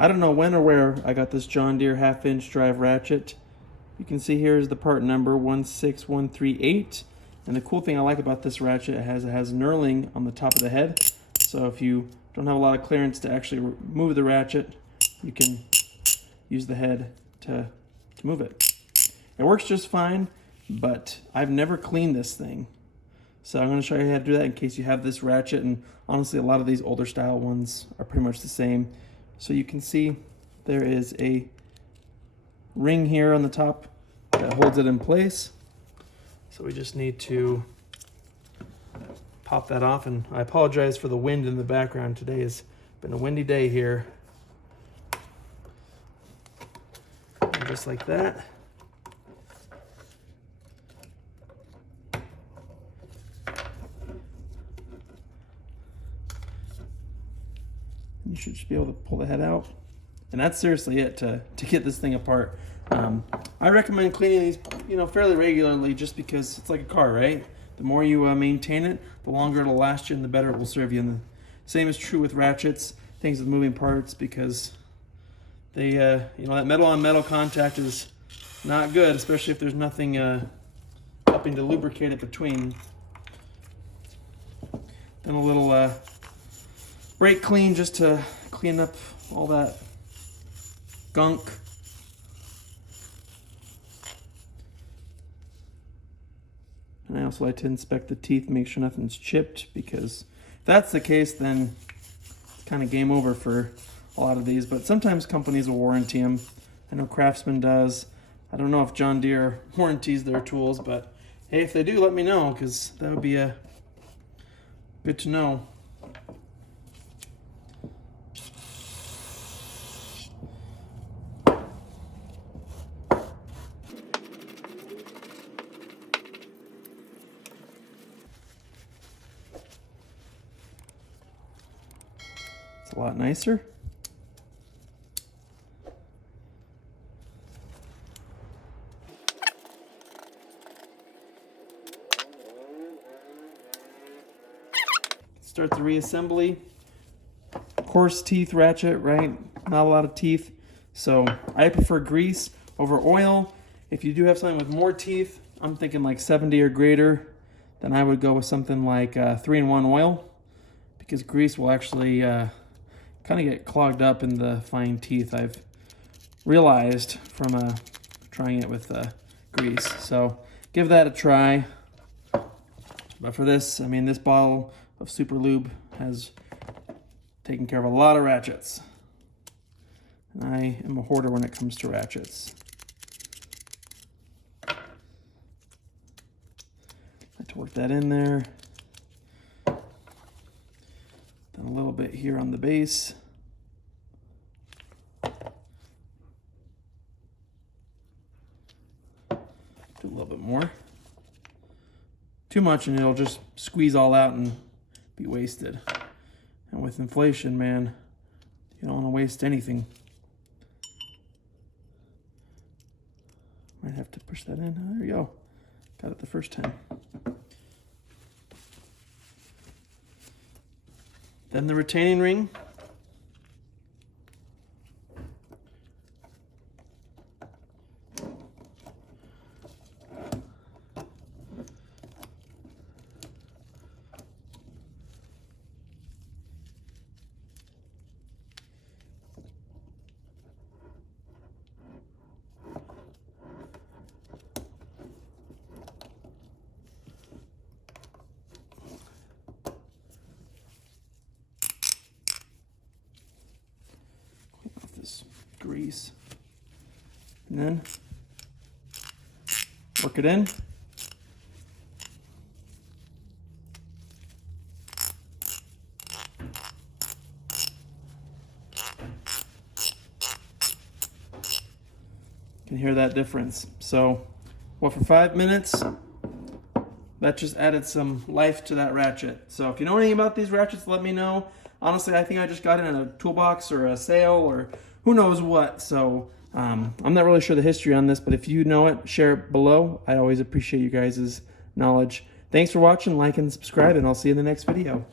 I don't know when or where I got this John Deere 1/2-inch drive ratchet. You can see here is the part number 16138. And the cool thing I like about this ratchet, it has knurling on the top of the head. So if you don't have a lot of clearance to actually move the ratchet, you can use the head to move it. It works just fine, but I've never cleaned this thing. So I'm going to show you how to do that in case you have this ratchet, and honestly a lot of these older style ones are pretty much the same. So you can see there is a ring here on the top that holds it in place. So we just need to pop that off, and I apologize for the wind in the background. Today has been a windy day here. And just like that. You should just be able to pull the head out. And that's seriously it to get this thing apart. I recommend cleaning these, fairly regularly, just because it's like a car, right? The more you maintain it, the longer it'll last you and the better it will serve you. And the same is true with ratchets, things with moving parts, because they, that metal on metal contact is not good, especially if there's nothing helping to lubricate it between. Then a little brake clean just to clean up all that gunk. And I also like to inspect the teeth, make sure nothing's chipped, because if that's the case, then it's kind of game over for a lot of these. But sometimes companies will warranty them. I know Craftsman does. I don't know if John Deere warranties their tools, but hey, if they do, let me know, because that would be good to know. It's a lot nicer. Start the reassembly. Coarse teeth ratchet, right? Not a lot of teeth. So I prefer grease over oil. If you do have something with more teeth, I'm thinking like 70 or greater, then I would go with something like 3-in-1 oil, because grease will actually kind of get clogged up in the fine teeth. I've realized from trying it with grease. So give that a try. But for this, this bottle of Super Lube has taken care of a lot of ratchets. And I am a hoarder when it comes to ratchets. I like to work that in there. Then a little bit here on the base. Do a little bit more. Too much and it'll just squeeze all out and be wasted. And with inflation, man, you don't want to waste anything. Might have to push that in. There we go. Got it the first time. Then the retaining ring. This grease, and then work it in. You can hear that difference. So, for 5 minutes, that just added some life to that ratchet. So if you know anything about these ratchets, let me know. Honestly, I think I just got it in a toolbox or a sale or who knows what. So I'm not really sure the history on this, but if you know it, share it below. I always appreciate you guys' knowledge. Thanks for watching, like and subscribe, and I'll see you in the next video.